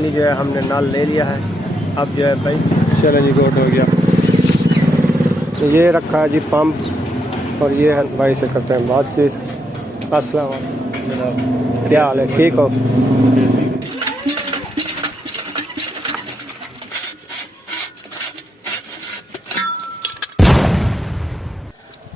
Finally जो है हमने नाल ले लिया है। अब जो है भाई चलो जी गोट हो गया। तो ये रखा है जी पंप और ये भाई से करते हैं बातचीत। अस्सलाम वालेकुम, क्या हाल है, ठीक हो?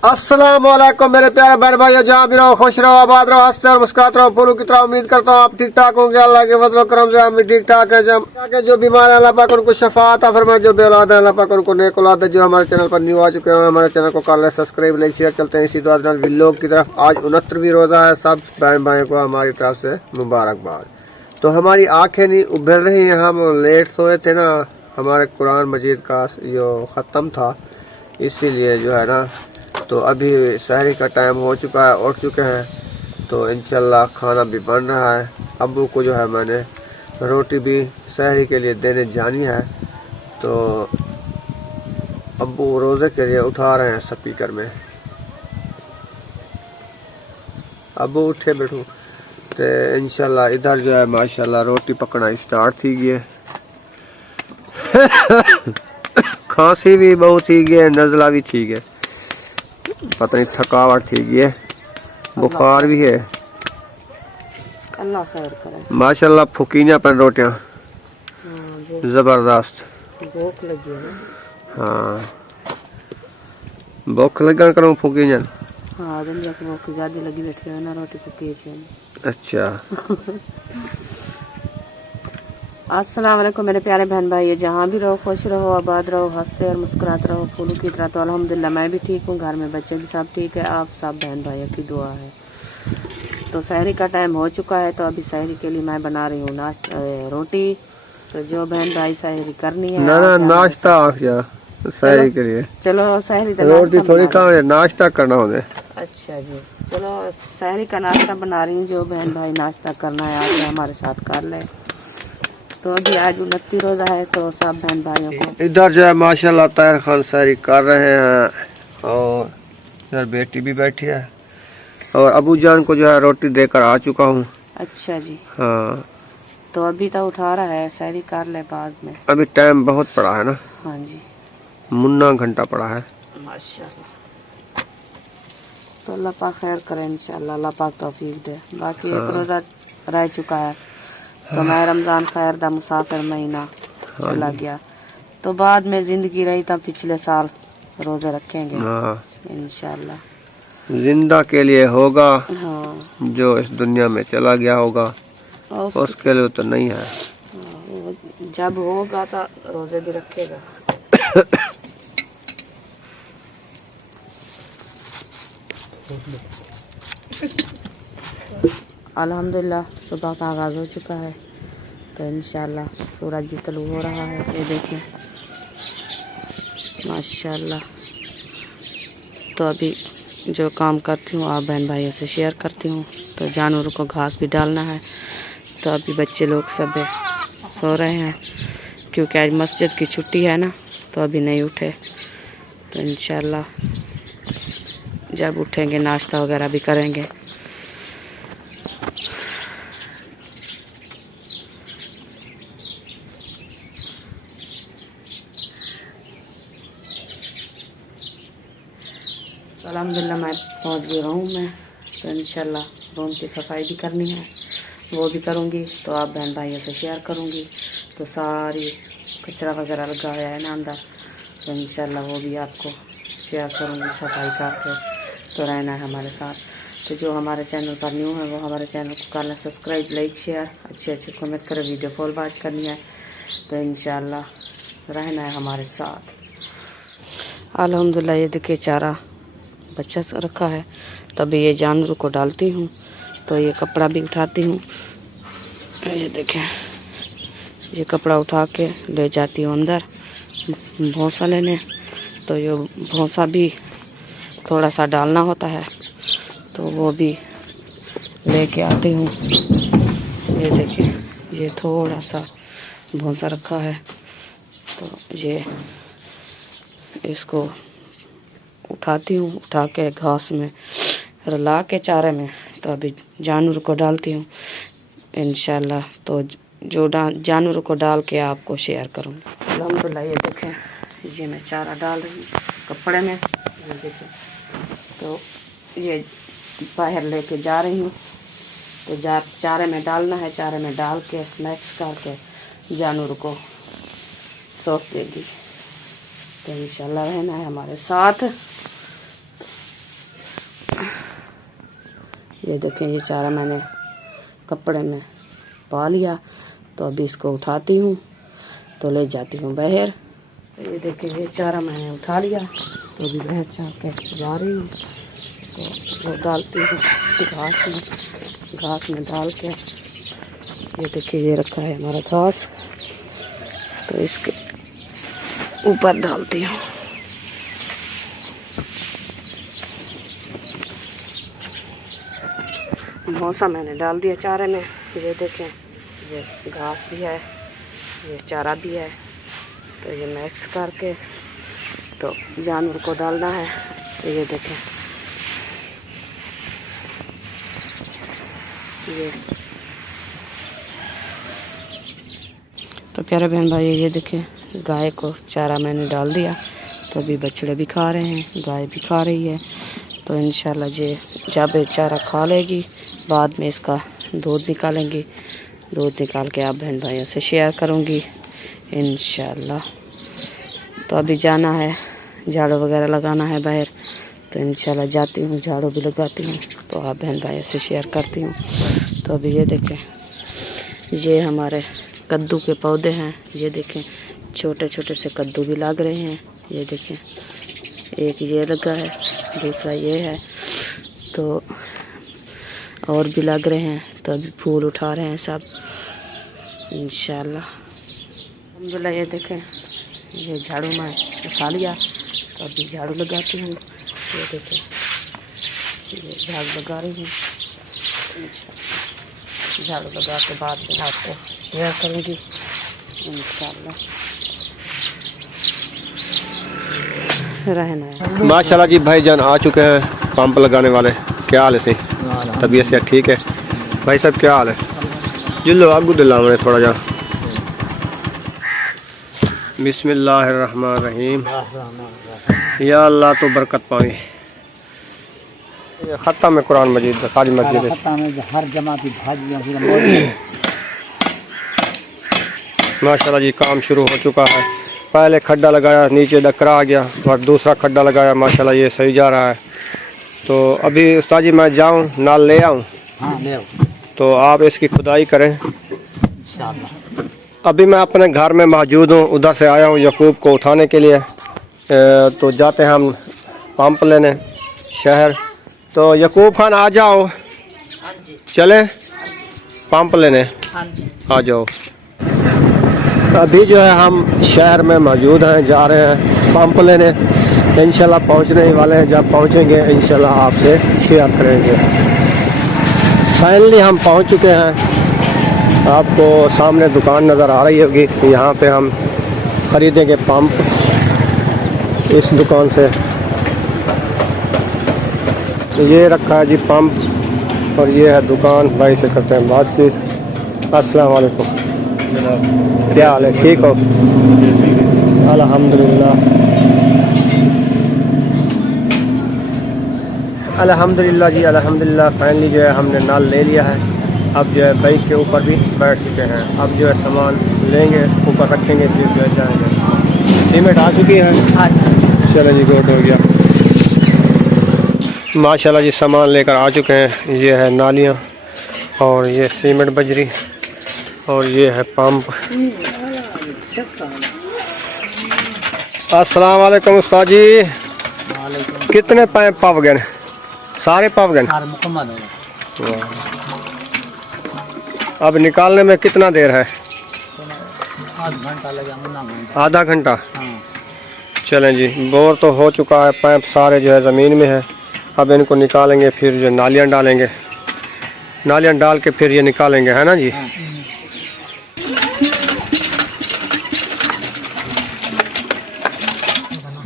अस्सलाम वालेकुम मेरे प्यारे बहन भाइयों, जहाँ भी रहो खुश रहो, आबाद रहो, हंसते और मुस्कुराते रहो। फूलों की तरह उम्मीद करता हूँ आप ठीक ठाक होंगे। अल्लाह के फजल करम से हम भी ठीक ठाक है। जो बीमार है अल्लाह पाक उनको शफा अता फरमाए, जो बेऔलाद है अल्लाह पाक उनको नेक औलाद दे। जो हमारे चैनल पर न्यू आ चुके हैं हमारे चैनल को कर ले सब्सक्राइब, लाइक शेयर। चलते हैं इसी दुआ व्लॉग की तरफ। आज 69वीं रोज़ा है। सब बहन भाइयों को हमारी तरफ से मुबारकबाद। तो हमारी आँखें नहीं उभर रही हैं, हम लेट सोए थे ना, हमारे कुरान मजीद का जो ख़त्म था, इसीलिए जो है ना, तो अभी सहरी का टाइम हो चुका है, उठ चुके हैं। तो इंशाल्लाह खाना भी बन रहा है। अब्बू को जो है मैंने रोटी भी सहरी के लिए देने जानी है। तो अब्बू रोज़े के लिए उठा रहे हैं स्पीकर में। अब्बू उठे बैठू तो इंशाल्लाह इधर जो है माशाल्लाह रोटी पकना स्टार्ट थी गई। खांसी भी बहुत थी गई, नज़ला भी थी गई, पता नहीं थकावट थी गई, बुखार भी है। अल्लाह खैर करे। माशाल्लाह फुकीना पर रोटियां जबरदस्त। भूख लगी है। हाँ भूख लगन करूँ फुकीना। हाँ दुनिया की भूख ज्यादा लगी बैठी है ना, रोटी पकी है। अच्छा अस्सलाम वालेकुम मेरे प्यारे बहन भाई, जहाँ भी रहो खुश रहो, आबाद रहो, हंसते और मुस्कुराते रहो फूलों की तरह। तो अल्हम्दुलिल्लाह मैं भी ठीक हूँ, घर में बच्चे भी सब ठीक है। आप सब बहन भाइयों की दुआ है। तो सहरी का टाइम हो चुका है, तो अभी सहरी के लिए मैं बना रही हूँ रोटी। तो जो बहन भाई सहरी करनी है ना नाश्ता सहरी के लिए। चलो सहरी तो रोटी थोड़ी खाओ, नाश्ता करना होगा। अच्छा जी, चलो सहरी का नाश्ता बना रही हूँ। जो बहन भाई नाश्ता करना है आके हमारे साथ कर ले। तो अभी आज 29 रोज़ा है, तो सब बहन भाइयों को इधर जो है माशाल्लाह ताहिर खान सहरी कर रहे हैं और इधर बेटी भी बैठी है और अबू जान को जो है रोटी देकर आ चुका हूँ। अच्छा जी। हाँ तो अभी तो उठा रहा है, सहरी कर ले बाद में। अभी टाइम बहुत पड़ा है ना। हाँ जी, मुन्ना घंटा पड़ा है माशाल्लाह। तो अल्लाह पाक खैर करे इंशाल्लाह, अल्लाह पाक तौफीक दे। बाकी एक रोज़ा रह चुका है, तो मैं रमज़ान खैर दा मुसाफिर महीना चला गया। तो बाद में ज़िंदगी रही तब पिछले साल रोज़े रखेंगे इंशाल्लाह। जिंदा के लिए होगा। हाँ, जो इस दुनिया में चला गया होगा उसके लिए तो नहीं है। जब होगा तो रोज़े भी रखेगा। अल्हम्दुलिल्लाह सुबह का आगाज़ हो चुका है, तो इंशाल्लाह सूरज भी तलू हो रहा है। ये देखें माशाल्लाह। तो अभी जो काम करती हूँ आप बहन भाइयों से शेयर करती हूँ। तो जानवरों को घास भी डालना है। तो अभी बच्चे लोग सब सो रहे हैं, क्योंकि आज मस्जिद की छुट्टी है ना, तो अभी नहीं उठे। तो इंशाल्लाह जब उठेंगे नाश्ता वगैरह भी करेंगे। तो अल्हम्दुलिल्लाह मैं पहुंच गई हूँ मैं। तो इंशाल्लाह रूम की सफाई भी करनी है, वो भी करूँगी। तो आप बहन भाइयों से शेयर करूँगी। तो सारी कचरा वगैरह लगा हुआ है ना अंदर, तो इंशाल्लाह वो भी आपको शेयर करूँगी सफाई करके। तो रहना है हमारे साथ। तो जो हमारे चैनल पर न्यू है वो हमारे चैनल को कर लें सब्सक्राइब, लाइक शेयर, अच्छे कमेंट करें, वीडियो फॉल वॉच करनी है। तो इंशाल्लाह रहना है हमारे साथ। अल्हम्दुलिल्लाह ये देखिए चारा बच्चा सा रखा है, तभी ये जानवरों को डालती हूँ। तो ये कपड़ा भी उठाती हूँ, ये देखें ये कपड़ा उठा के ले जाती हूँ अंदर भूसा लेने। तो ये भूसा भी थोड़ा सा डालना होता है, तो वो भी लेके आती हूँ। ये देखिए ये थोड़ा सा भूसा रखा है, तो ये इसको उठाती हूँ, उठा के घास में रला के चारे में। तो अभी जानवर को डालती हूँ इंशाल्लाह। तो जो जानवरों को डाल के आपको शेयर करूँ। अल्हम्दुलिल्लाह ये देखें, ये मैं चारा डाल रही हूँ कपड़े में, ये देखें। तो ये बाहर लेके जा रही हूँ, तो चारे में डालना है, चारे में डाल के मिक्स करके जानवरों को सौंप देगी। तो इंशाल्लाह रहना है हमारे साथ। ये देखें, ये चारा मैंने कपड़े में पा लिया, तो अभी इसको उठाती हूँ तो ले जाती हूँ बाहर। तो ये देखें, ये चारा मैंने उठा लिया, तो अभी बाहर जाके जा रही हूँ। तो वो डालती हूँ घास में डाल के। ये देखिए, ये रखा है हमारा घास, तो इसके ऊपर डालती हूँ। भूसा मैंने डाल दिया चारे में। ये देखें, ये घास भी है, ये चारा भी है, तो ये मिक्स करके तो जानवर को डालना है। तो ये देखें, ये तो प्यारे बहन भाई, ये देखें, गाय को चारा मैंने डाल दिया, तो अभी बछड़े भी खा रहे हैं, गाय भी खा रही है। तो इंशाल्लाह जब चारा खा लेगी, बाद में इसका दूध निकालेंगी। दूध निकाल के आप बहन भाइयों से शेयर करूंगी इंशाल्लाह। तो अभी जाना है, झाड़ू वगैरह लगाना है बाहर, तो इंशाल्लाह जाती हूँ, झाड़ू भी लगाती हूँ, तो आप बहन भाइयों से शेयर करती हूँ। तो अभी ये देखें, ये हमारे कद्दू के पौधे हैं। ये देखें, छोटे छोटे से कद्दू भी लग रहे हैं। ये देखें, एक ये लगा है, दूसरा ये है, तो और भी लग रहे हैं। तो अभी फूल उठा रहे हैं सब इंशाल्लाह। अल्हम्दुलिल्लाह ये देखें, ये झाड़ू में उठा लिया, तो अभी झाड़ू लगाती हूँ। ये देखें, ये झाड़ू लगा रही हूँ। झाड़ू लगा के बाद में आपको शेयर करूँगी इंशाल्लाह। रहना है। माशाल्लाह जी, भाईजान आ चुके हैं पंप लगाने वाले। क्या हाल है सी? तबीयत से ठीक है भाई साहब? क्या हाल है? जिलो आगू दिला मैंने थोड़ा जा। बिस्मिल्लाहिर्रहमानिर्रहीम। या अल्लाह तो बरकत पावी। खत्म में कुरान मजीद सारी मस्जिद हर जमाती माशाल्लाह जी, काम शुरू हो चुका है। पहले खड्डा लगाया, नीचे डकरा आ गया, और दूसरा खड्डा लगाया। माशाल्लाह ये सही जा रहा है। तो अभी उस्ताद जी मैं जाऊं, नाल ले आऊं? हाँ, ले आओ। तो आप इसकी खुदाई करें इंशाअल्लाह। अभी मैं अपने घर में मौजूद हूं, उधर से आया हूं यकूब को उठाने के लिए। तो जाते हैं हम पंप लेने शहर। तो यकूब खान आ जाओ, चले पंप लेने, आ जाओ। अभी जो है हम शहर में मौजूद हैं, जा रहे हैं पंप लेने। इंशाल्लाह पहुंचने ही वाले हैं। जब पहुंचेंगे इंशाल्लाह आपसे शेयर करेंगे। फाइनली हम पहुंच चुके हैं। आपको सामने दुकान नज़र आ रही होगी, यहाँ पे हम ख़रीदेंगे पंप इस दुकान से। ये रखा है जी पंप, और ये है दुकान। भाई से करते हैं बातचीत। अस्सलाम वालेकुम, क्या हाल है? ठीक हो? अल्हम्दुलिल्लाह अल्हम्दुलिल्लाह जी, अल्हम्दुलिल्लाह। फाइनली जो है हमने नाल ले लिया है। अब जो है बाइक के ऊपर भी बैठ चुके हैं। अब जो है सामान लेंगे, ऊपर रखेंगे, फिर जो है जाएंगे। सीमेंट आ चुकी है? चलो जी, गुड हो गया। माशाल्लाह जी, सामान लेकर आ चुके हैं। ये है नालियाँ, और ये सीमेंट बजरी, और ये है पंप। अस्सलाम वालेकुम उस्ताद जी। कितने पाइप पव गए? सारे पव गए? अब निकालने में कितना देर है? आधा घंटा। चलें जी, बोर तो हो चुका है, पाइप सारे जो है ज़मीन में है। अब इनको निकालेंगे, फिर जो नालियाँ डालेंगे, नालियाँ डाल के फिर ये निकालेंगे, है ना जी?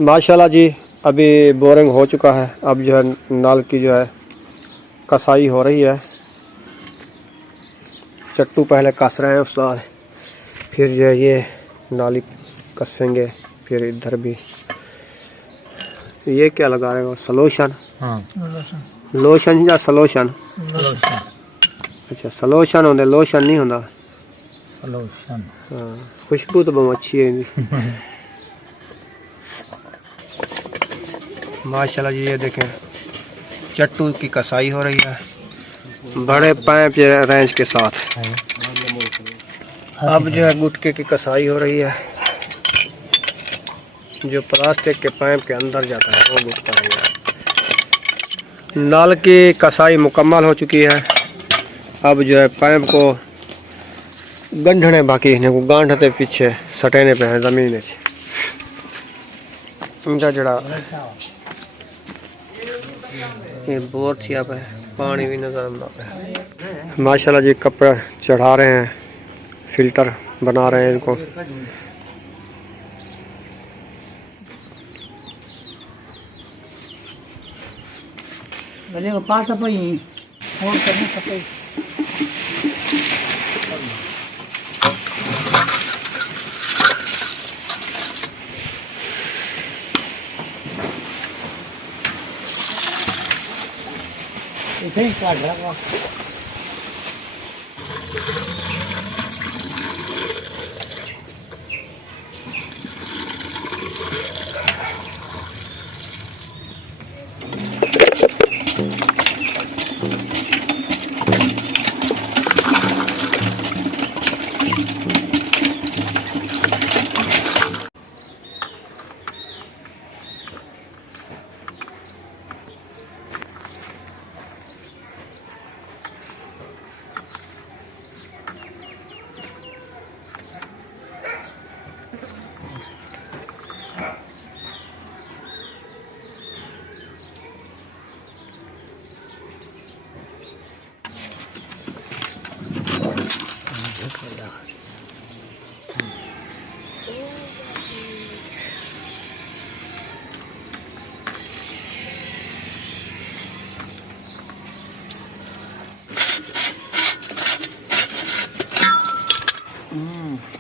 माशाल्लाह जी, अभी बोरिंग हो चुका है। अब जो है नल की जो है कसाई हो रही है। चट्टू पहले कस रहे हैं उस्ताद, फिर जो है ये नाली कसेंगे, फिर इधर भी। ये क्या लगा रहे हो? सलोशन? हाँ लोशन या सलोशन? सलोशन अच्छा सलोशन होंगे, लोशन नहीं होता। सलोशन। हाँ खुशबू तो बहुत अच्छी है इनकी। माशाल्लाह जी, ये देखें चट्टू की कसाई हो रही है बड़े पाइप रेंज के साथ। अब जो है गुटके की कसाई हो रही है, जो प्लास्टिक के पाइप के अंदर जाता है वो गुटका है। नल की कसाई मुकम्मल हो चुकी है। अब जो है पाइप को गंढने बाकी है, को गांठते पीछे सटेने पे है जमीन में। समझा जड़ा ये बोर थी, अब पानी भी नजर आता है। माशाल्लाह जी कपड़ा चढ़ा रहे हैं, फिल्टर बना रहे हैं इनको। पास और करने सफाई। इथे काढ रहा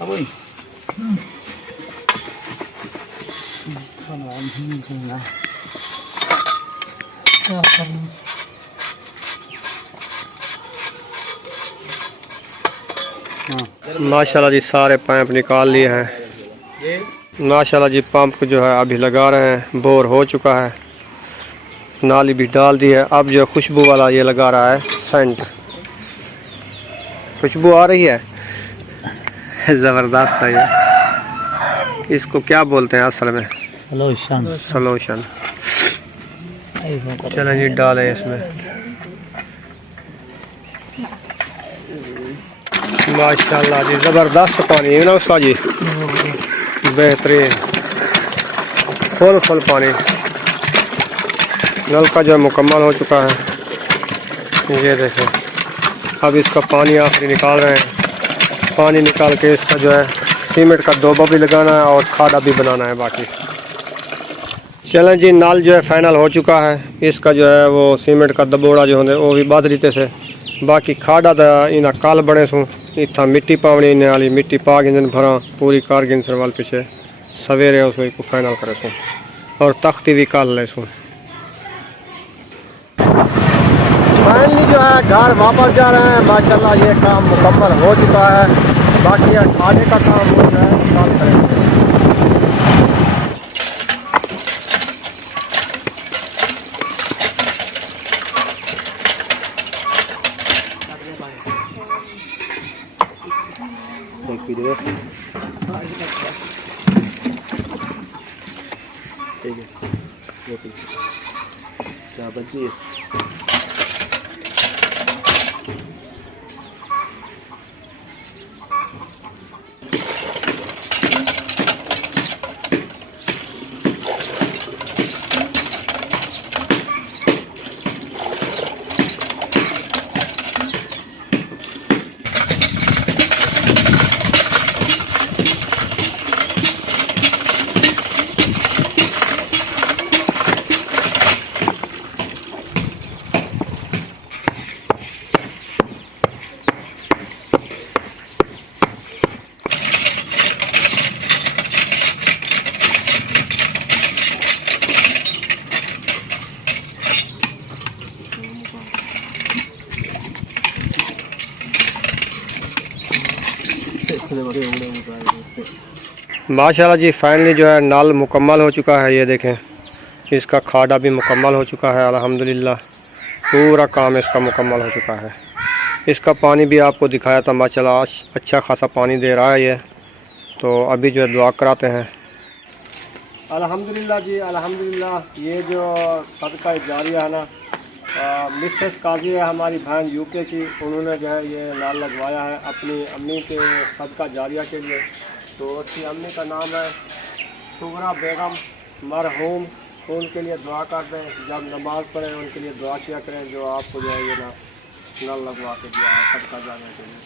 Ôi. Con là anh không nhìn lại. माशाल्लाह जी सारे पाइप निकाल लिए हैं। माशाल्लाह जी पंप जो है अभी लगा रहे हैं, बोर हो चुका है, नाली भी डाल दी है। अब जो खुशबू वाला ये लगा रहा है सेंट, खुशबू आ रही है ज़बरदस्त है ये। इसको क्या बोलते हैं असल में? सलोशन। सलोशन। चलें जी डालें इसमें। माशाल्लाह जी ज़बरदस्त पानी है ना उसका जी, बेहतरीन फुल पानी। नल का जो है मुकम्मल हो चुका है, ये देखें। अब इसका पानी आखिरी निकाल रहे हैं। पानी निकाल के इसका जो है सीमेंट का दोबा भी लगाना है और खाड़ा भी बनाना है बाकी। चलें जी नल जो है फाइनल हो चुका है। इसका जो है वो सीमेंट का दबोड़ा जो होंगे वो भी बद रीते से, बाकी खाड़ा दा इना कल बने सूँ। इतना मिट्टी पावनी इन्हें वाली मिट्टी पा गिन भरा पूरी कार गिन वाल पीछे सवेरे उसको फाइनल करे सूँ और तख्ती भी कल ले सूँ। फाइनली जो है घर वापस जा रहे हैं। माशाल्लाह ये काम मुकम्मल हो चुका है, बाकी ये खाने का काम हो रहा है, कल करेंगे। क्या बची है? माशाल्लाह जी, फाइनली जो है नल मुकम्मल हो चुका है। ये देखें, इसका खाड़ा भी मुकम्मल हो चुका है। अल्हम्दुलिल्लाह पूरा काम इसका मुकम्मल हो चुका है। इसका पानी भी आपको दिखाया था, माशाल्लाह अच्छा खासा पानी दे रहा है ये। तो अभी जो है दुआ कराते हैं। अल्हम्दुलिल्लाह जी, अल्हम्दुलिल्लाह। ये जो सदका जारिया है ना, मिसेस काजी है हमारी बहन यूके की, उन्होंने जो है ये नल लगवाया है अपनी अम्मी के सदका जारिया के लिए। तो उसकी अम्मी का नाम है सुगरा बेगम मरहूम। तो उनके लिए दुआ कर दें, जब नमाज़ पढ़ें उनके लिए दुआ किया करें, जो आपको जो है ये नल लगवा के दिया है सदका जारिया के लिए।